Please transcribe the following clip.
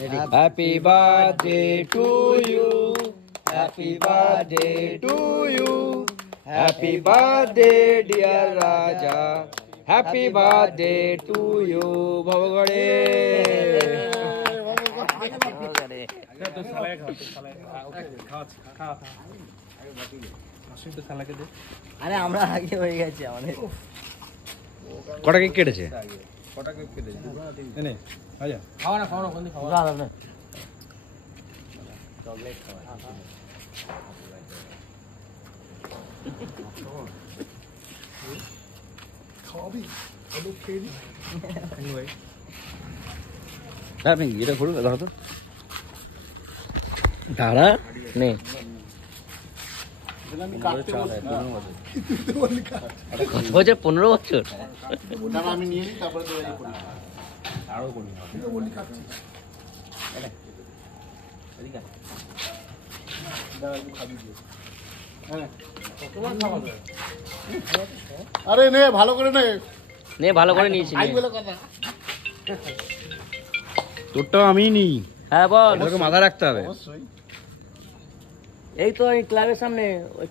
Happy birthday to you. Happy birthday to you. Happy birthday dear Raja. Happy birthday to you. Bhavagare. আরে আমরা আগে হয়ে গেছে আমাদের। কটা কেক কেটেছে? খাওয়া না কোন দিন খাওয়া না চকলেট খাওয়া খাওয়াবি আলু খেয়ে নি আমি এটা খুলুন দাঁড়া তো দাঁড়া নে কত বছর? 15 বছর। আমি নিয়ে নিই তারপরে তো করি আরো করি বলি খাচ্ছি আরে নে ভালো করে নে ভালো করে নিয়েছি তোরটাও আমি নিই। হ্যাঁ বল। মাথা রাখতে হবে। এই তো এই ক্লাবের সামনে ওই